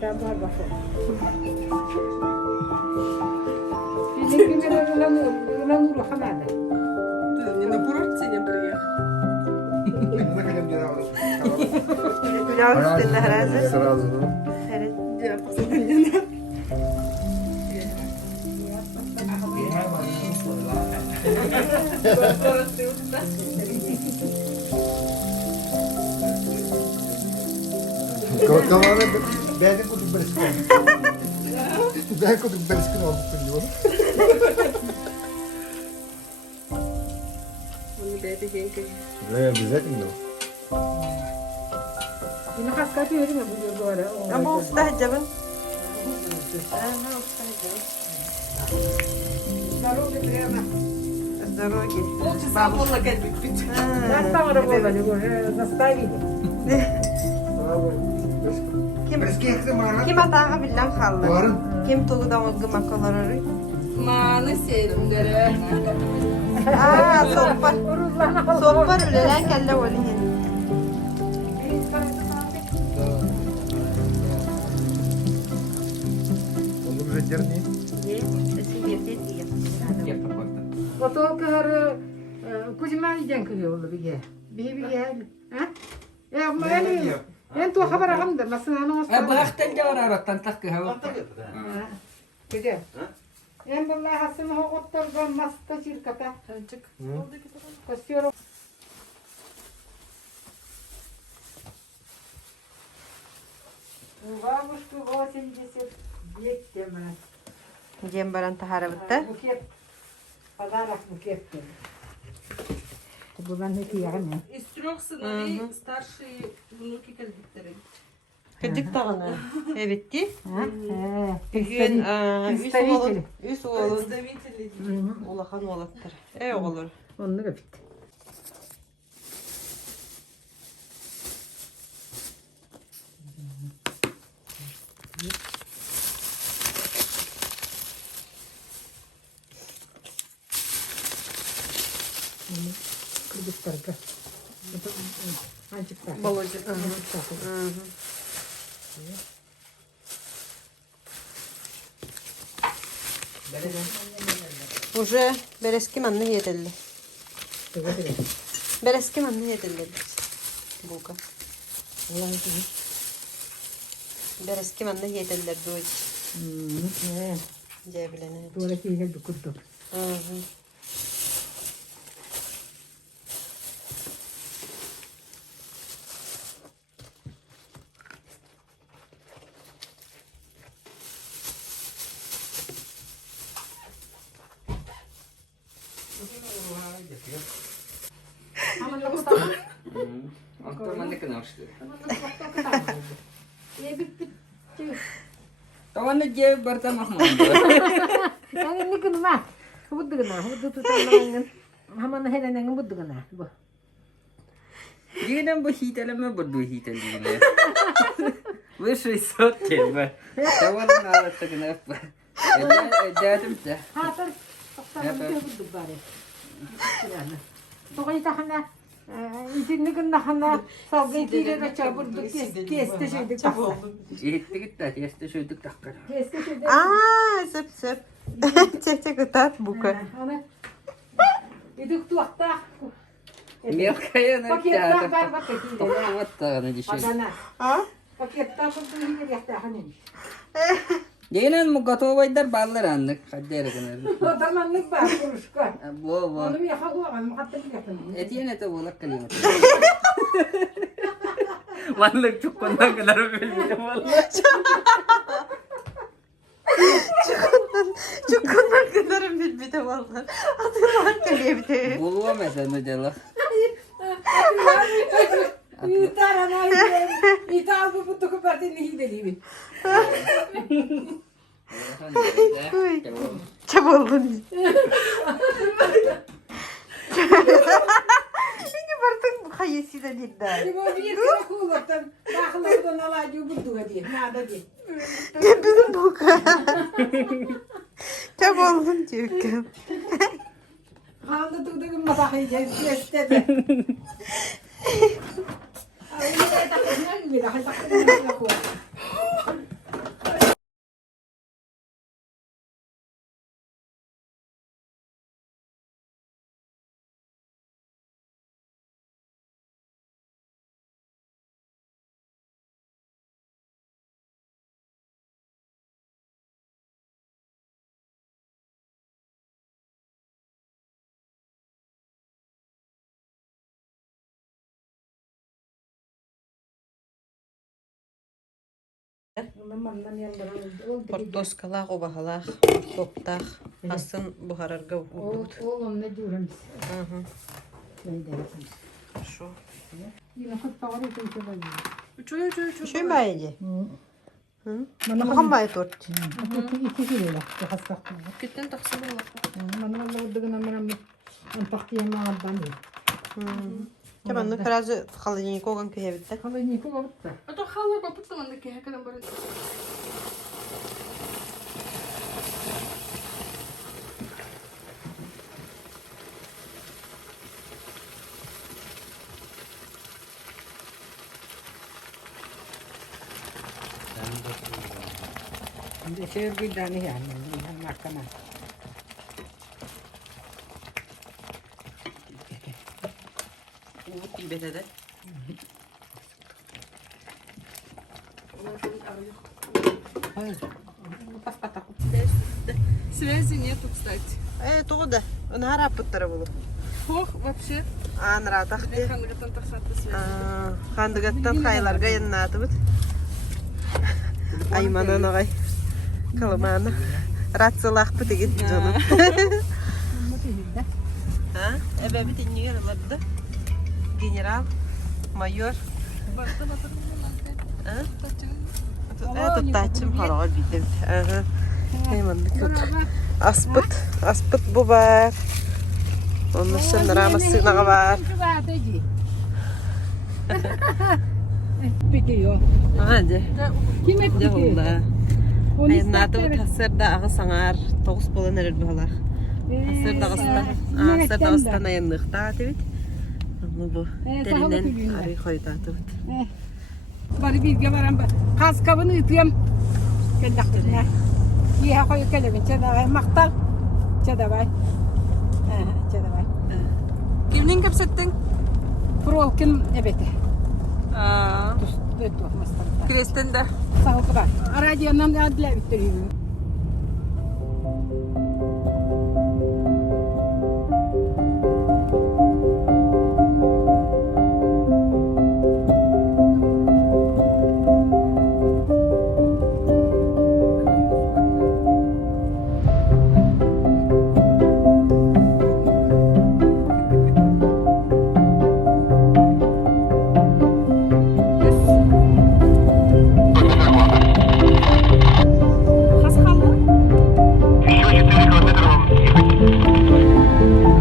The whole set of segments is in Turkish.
Sen var bak. Bizim gibi ulan uru hamada. Не на курорт сегодня приехал. Pilav üstünde herhalde. Сразу, да? Evet. Я посмотрела. Kalanı ben de kutu bereskin oldum. Ben kutu bereskin oldum diyor. Он не дает деньги. Ne обязательно? Yine kaskat yürü mü bu böyle? Ama usta hacabın. Здорово, прямо. Дороги. Полчаса было опять выпить. Нас там работали, уже заставили. Kim Bereskin kızım kim atağa bilen kaldı? Varın. Kim tuğudan o gımakolar arıyor? Mani serimlere. Aa soppa. Uruzlarına Soppa öleler kelle olihin. Onu bize geldi. Oto kır kuzma yiyecek kıyor olur bir bir ha? Ya ama ben tu haber aldım mesela onu Bıraktın da ararattan takı hava. Güzel. En vallahi hasını hokotturdan masta şirkete. Koşuyorum. Бабушка 80 лет. Cem baran tahara bitti. Buket. Padarak buket. Bu ben ne yani? Из 3 сыновей старшие внуки кондукторы. Kıcık dağını. Evet ki. Bugün Üs oğlun. Представители. Olahan olattır. Olur. Onları bitti. Kırdıklar. Azıcık Balacık. Уже bereski manne yedelli. Bereski manne yedelli. Buka. Bereski manne yedelli doy. Cebilene. Tuolla kiihel kuttu. Tawanna je barta mahmud. Yani ne gün var? Buddu gına, buddu tutanın. Haman helenen buddu gına. Bu. Yine bu hiteleme bu hiteleme. Bu şey sote be. Tawanna narata gına yapma. Edadım da. Ha tar. Taktım buddu bari. Yani. Toqay tahana. İzinli gün nahana savgetiyle de çabırdı keste şeyde taktı. Gitti gitti. Yeste şuyduk takkar. Keste şeyde. Aa, söp söp. Çeçe kutat buka. Ana. İdik tuakta. Miyakaya ne Paketler var paketiyle. Tokuvatta ne dişi. Adana. Ha? Paketler paketiyle yakta hani. Yine mu gatovaydar ballar andık. Hadi yere kadar. Odamanlık var kuruşka. Bu. Onu mu yakalı olan muhatteli yapın. Etiyen de bolak kalimat. Vallahi çok konudan kadar bilmiyorum vallahi. Çok konak kadarım bir de vallahi. Atıyorlar kaleye bir de. Bulwa mesela dela. Yutar ana ital bu tuku pati nihi delivi. Çabuldun. Şimdi artık bu hayesiyle gider. Bu bir kere kulaktan dahlardan alacı buddu diye. Nada diye. Ne bizim bu kadar. Çabuldun çünkü. Handa tuğdaki masahı istedi. Ay ne takına gibi daha takına kuat. Mandan yandıran oldu. Portoskalak, obahalak, soktak. Asın buhararga. Oğlum ne diyorum biz? Öyle Şu. Yine kız tavara koyuyor böyle. Şu mu ayıcı? Muhammed ayı tort. İki kilo yaptı hasta. Gittin taksın ola. Bana vallahi odağına bana antaktiye mağadan değil. Kemen de biraz kalıcını kogan köhebitte. Ama niye kovalık da? Ато хала попутта манда ке хакадан барат. Şimdi şehir bir tane yani. Mahkeme. Uğut dibete de. Hayır. Связи нету, кстати. Туğu da. Onu her apıttara bulup. Фох вообще. Anra taktı. Хангатан тахсатты связь. Kandıgattan kaylarga yanına bit. Aymanan ağay. Kalımana. Ratsalak bit git canım. Ha? Ebe bir dinliyor vardı. General, mayor. Ha? Tutacım halal bitti. Aha. Hemen tut. Aspıt bu var. Onun için ramasına var. Bitiyor. Hadi. Kim hep Ne bitiyor? oldu? Onu Ay nadı isterler. tasırda ağı sanar. Toğuz bolan erir bu hala. Asır dağıstan. Asır dağıstan ayanlıqda tebit. Ama bu derinden arı koyda tebit. Bari bilge varan kas kabını yıkıyorum. Kendaktir ne? Yiye koyu kelebin çadavay maktal. Çadavay. Çadavay. Кивнин капсеттин? Prolkin ebete. Аа. Tut olmasın. Крестен да. Sağ ol kadar. Arayandan da adile bitiriyor. Хас халла?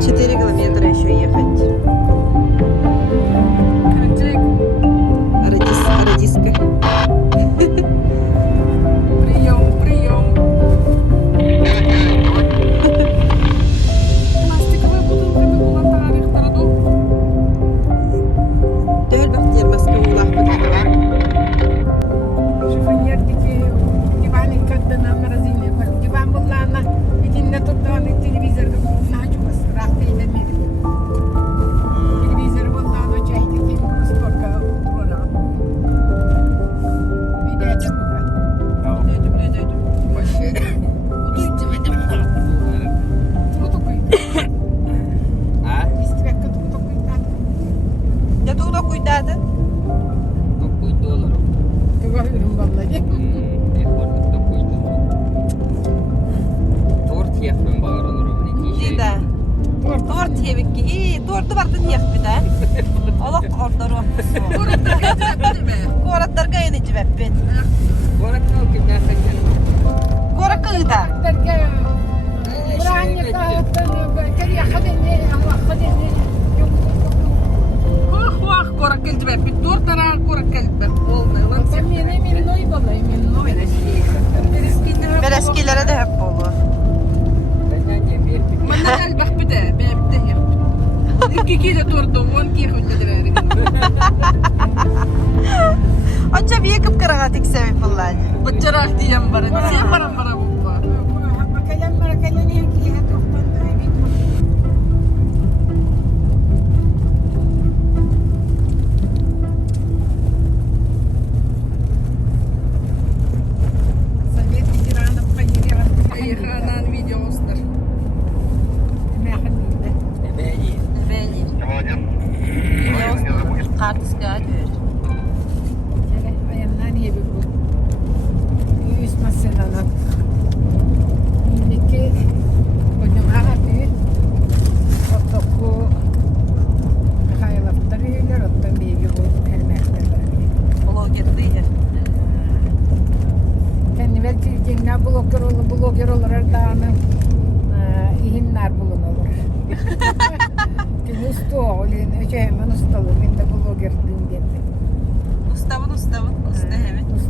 4 километра еще ехать. Кричек. Радиска. Прием. Пластиковая бутылка була тарихтарду. Дөл бақ дермасқа улақ бұдық. Şifanyerdeki divanın kadına marazine var. Divan bunlarla içinde tuttuğun televizör naçmaz. Rahat eylemedi. Televizör bunlarla çaydaki sporka oturana. Bir de açım bu da. Dedim. Tutu koydu. Ha? İstivekka tutu koydu. Ya tuğda kuydadı. Çok kuydu olur. Kıvırırım vallahi. Ekordukta kuydu. Tort yapın bağır olur o ne diyecek. Dida. Tort yebik ki. Tortu vardın yak bir de. Allah korktar o. Koratlar gayını cüveppin. Korak ne okuyup nereden geldi? Korak kıyda. Derke. Buranı kahvetini kedi khadeni ama khadeni. Хуах корак келдибеп. Дур тара корак келдибеп. Oldu. Sen min noy vallahi min noy. Bereskilere de hep bolu. Benden yemeğe Мана албах биде. Бебите хеп. İki de durdu. 10 ki hüllediler. Onca bir yakıp kırağa tiksevi falan. Bıçarak diyem bana. Sen bana bu. Bakalım bakalım ne ki ya toktan da bir. Совет ветеранов потерял. Еханан видеостар. Mehmet. yemeği. Kartıska atıyor. Ayağına niye bir bu?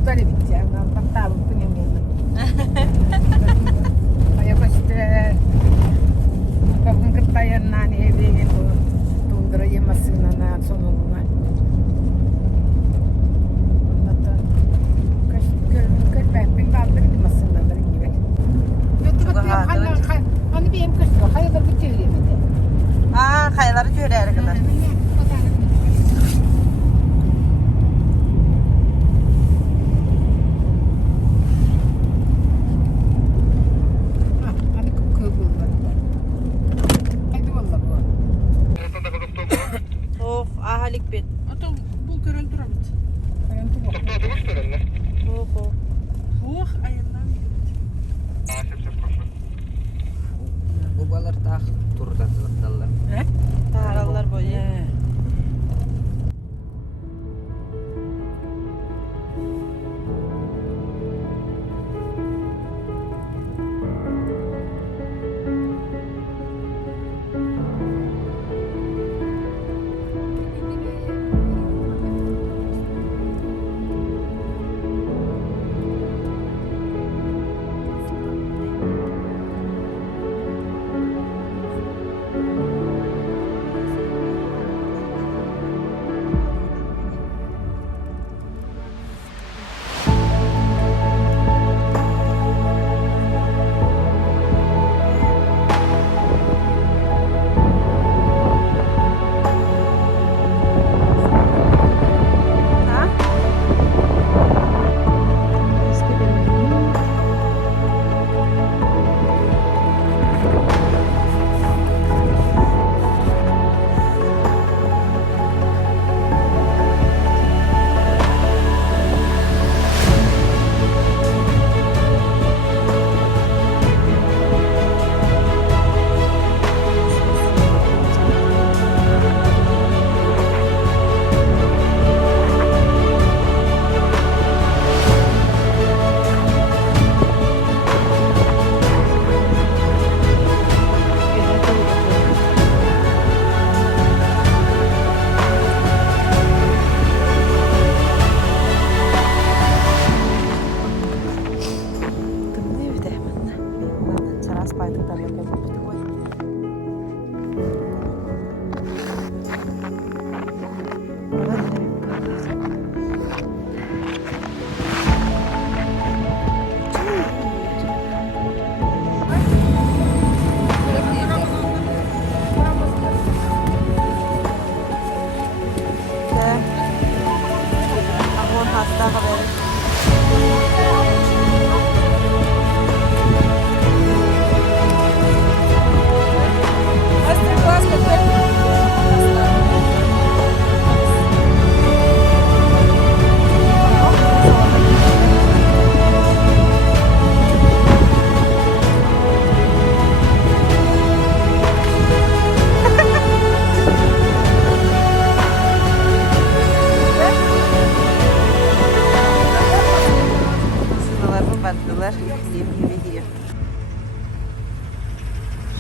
Bunlar biteceğim. Bak tavuk bu yemeğini. Ayak işte. Babın kırtayanından evde bu dondura yemasından sonuna. Ben kaldırdım aslında gibi. Hani benim kışta hayata bu çevreye bir de. Aa, kayaları görüyor kadar. Hani kıvırlar. Hadi valla bu. Oh, ahalik bir. Ото бул көрөлтүрөбүт. Oh, oh. Ох, айынан. Bu balar tak turdan dallar. Tarallar boyu.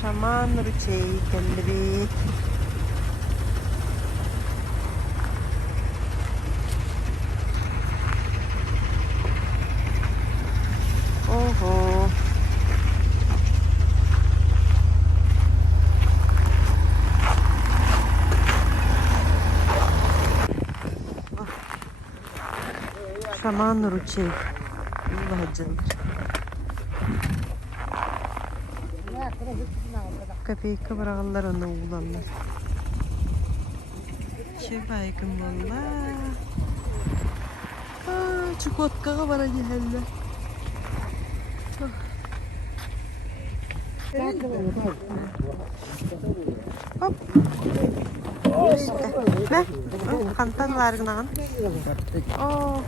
Şaman rüçeyi kendiri. Oho. Şaman rüçeyi. Allah canım. Köpek kıvırağlar onu uğulanlar. Şefayım valla. Çikotka bana geldi. Hop. Ne? Kantan var gınan. Oh.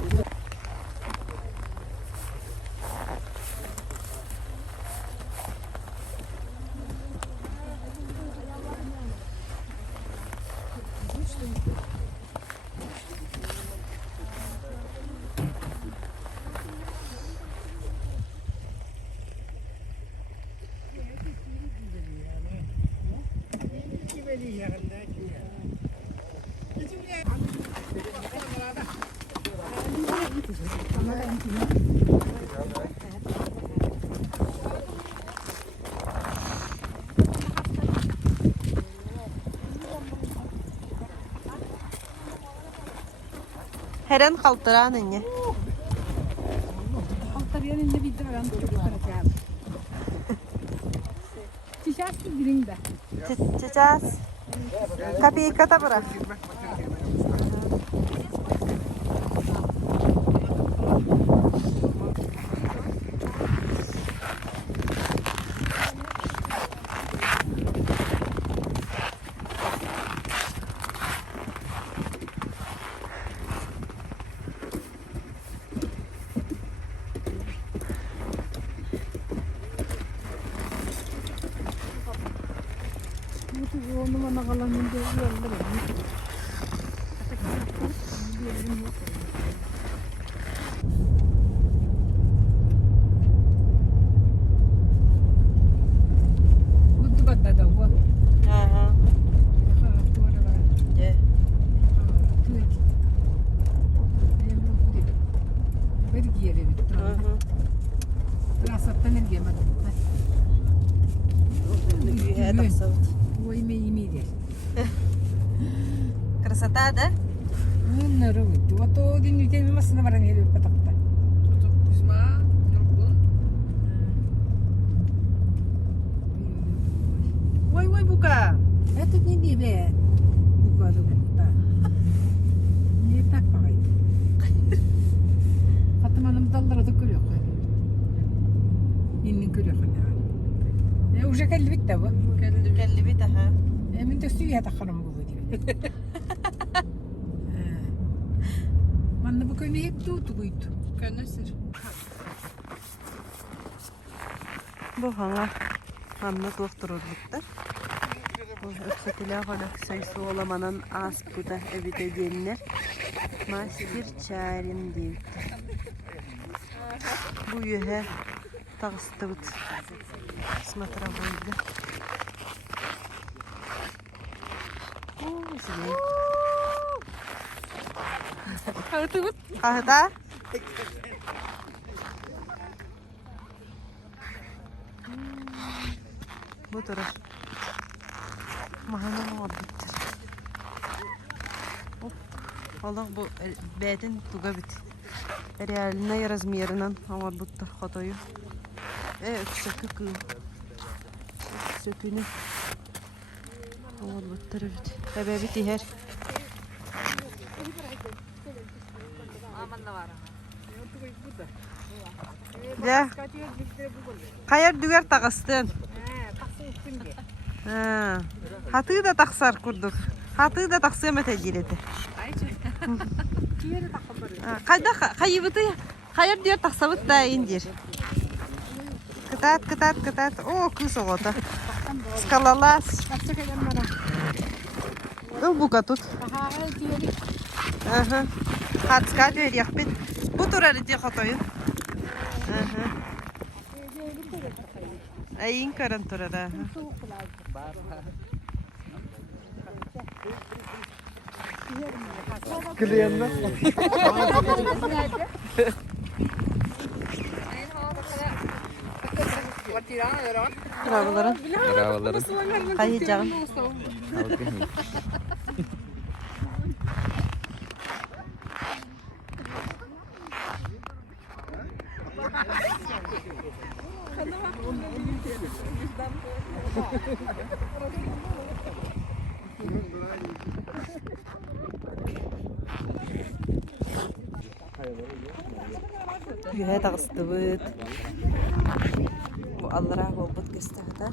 Heren kaltıran enge. Altar yanında bir de ben tutacağım. Çişersiz birinde. Çiçeğiz. Kapıyı kata bırak. Onu bana kalan önce yolları. Bu da da bu. Aha. Ye. Üye taksavut. Красота, да? Çok güzel. Yorgun. Ой, ой, бука. Это не бебе. Не так бай. Fatma'nın dalları da görüyor. Yeni görüyor yani. Уже kelli bitti bu. Kelli bir daha. Min de suya takarım bu gibi. Manna bu köyü hep tuğuydu. Gönülsür. Bu hana. Hanna doktorlukta. Bu öksetiler olarak sayısı olamanın az bu da evi de gelinir. Master çarim değil. Bu yühe tağıstıvıt. Smatra boydu. Zilin. Kahda. Bu durur. Mahanım oldu. Allah bu beden tuga bit. Реальной размерынан ama бутта хотою. Öksökü. Öksökünü. Ama buttara bit. Tabii bit her. Ya. Kayar düger takastın. Ha. Hatı da taksar kurduk. Hatı da taksıyor metecileti. Kayda kayıbıtı. Kayar diyor taksabıt da indir. Kıtat. O kız oğuta. Skalalas. Bu katut. Aha. Hatska diyor yakbet. Bu turarı diye kotoyu. Aha. Ayın karan turarı. Kliyenler. Bravoların. Bravoların. Hayır canım. Yühe dağıstıvıt. Bu Allah'a bobut gösterdi.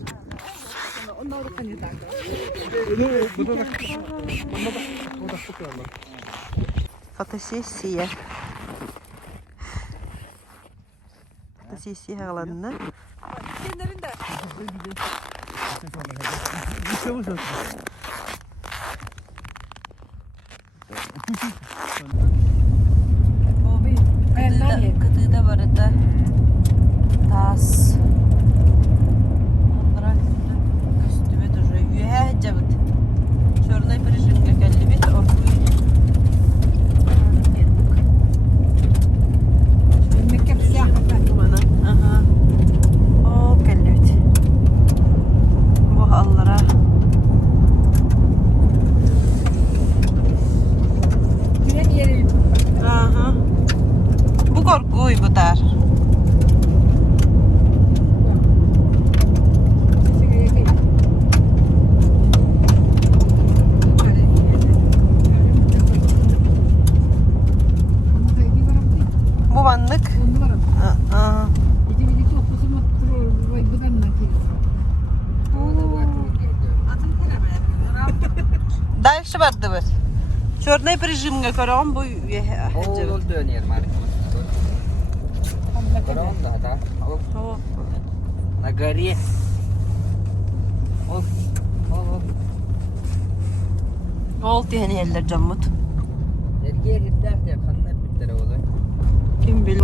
Fotosessiya. Fotosessiya alanına. Kıtıda var da tas. Onlara üstüme duruyor. Yühe cavıt. Çornay pırıжın gökelli bit orkuyu. uy butar. Bu vanlık. Aa. Дальше vardı bir. Черный прижимге көрөм бу. Oğlum dönüyor markamız. Корон, да. Оп. На горе. Оп. Оп. Ol diyen yerler camut. Nereye gittiler de kanlar bitler oğlum. Kim bilir.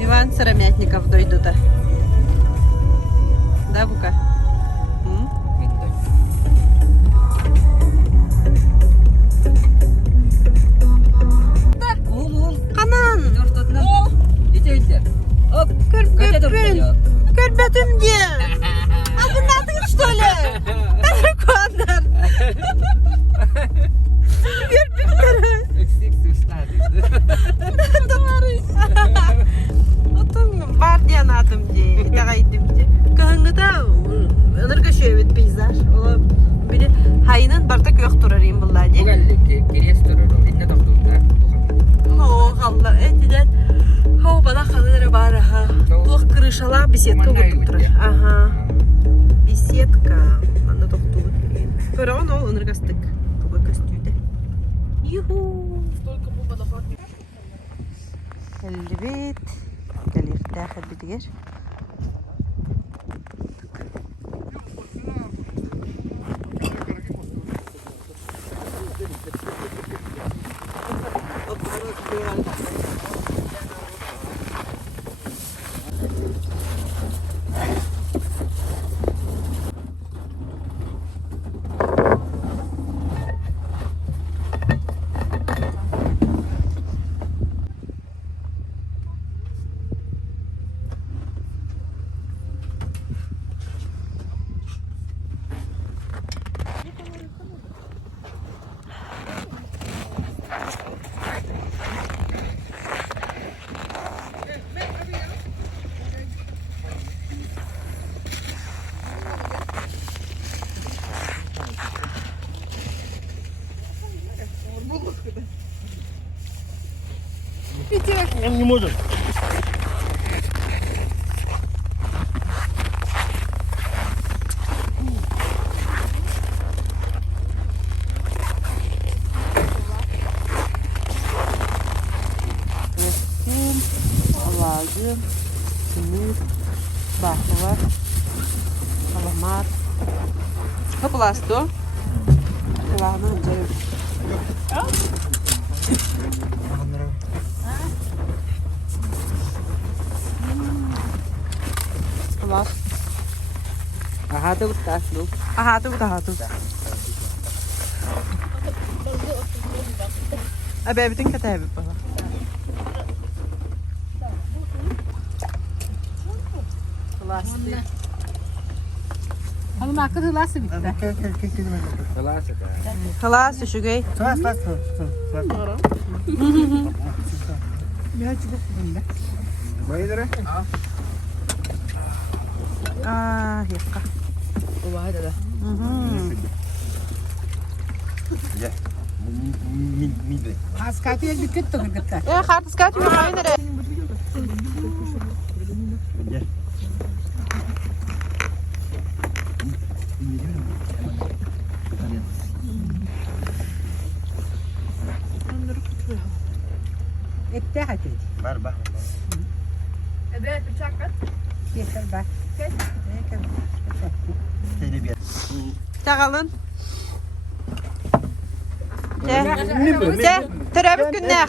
Иван Сыромятников дойду да. Да, Бука? Kanan. Körbetim diye. Abi ne yaptın işte öyle? Kuanlar. Otun var diye adım diye. Dağaydım diye. Kahıngıda ınırga şöyle peyzaj. O biri hayının bardak yok durarım bunlar diye. Bu geldi geriye dururum. Dinle doktor da. Ну, Allah etiden hava bana kalır var ha. Bu kırışala bisetka oturur. Aha. Bisetka. Anda doktor. Pero no, ınırgastık. Bu kastüde. Yuhu. Evet. Gelir dahil bitir. Nie możesz. Badem, simit, baklava, kalamat. Kaplasto. Kulağına önce. Kulak. Aha tuh tas lu. Aha tuh. Abi bütün kata abi baba. Kulağına. Hanım hakkı hılası bitti. Kelas ya. Kulağına şu gay. Bayılır ha. Ah, yakka. Wah ada dah. Ya. Mide. Az kapıya dikkat edin dikkat. Ya kartız kaçıyor kaynere. Gel. Ette hadi. Var bak. Evet, bıçak at. Yeter bak. Seni bir. Çakalın. Terabit günler.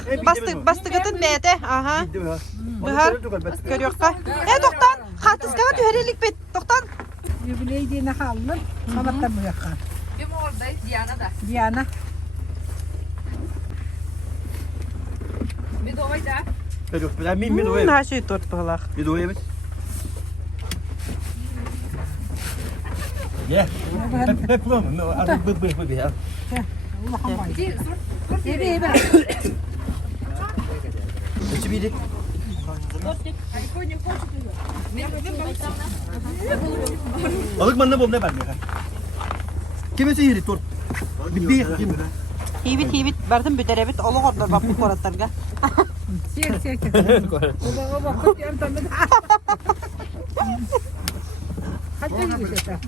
Bastı gıtın meyde. Aha. Bahar. Görüyor ka. Doktan. Kartız kaçıyor düherelik bet. Doktan. Jubileyi diye ne halın? Sabahtan bu yakar. Kim oradayız? Diana da. Diana. Bir de oyda. Yok, ben mi doyayım? Her şey tort balak. Bir doyayım. Ya. Hep bu mu? Artık bu ya. Allah'ım vay. Ebe. Üçü biri. Alık bana bol ne vermiyor? Kimin sihiri tort? Bir. Hivit. Verdim bir terebit. Olu korlar bak bu koratlarga. Ser. Oba kut yandan da. Hadi gidelim.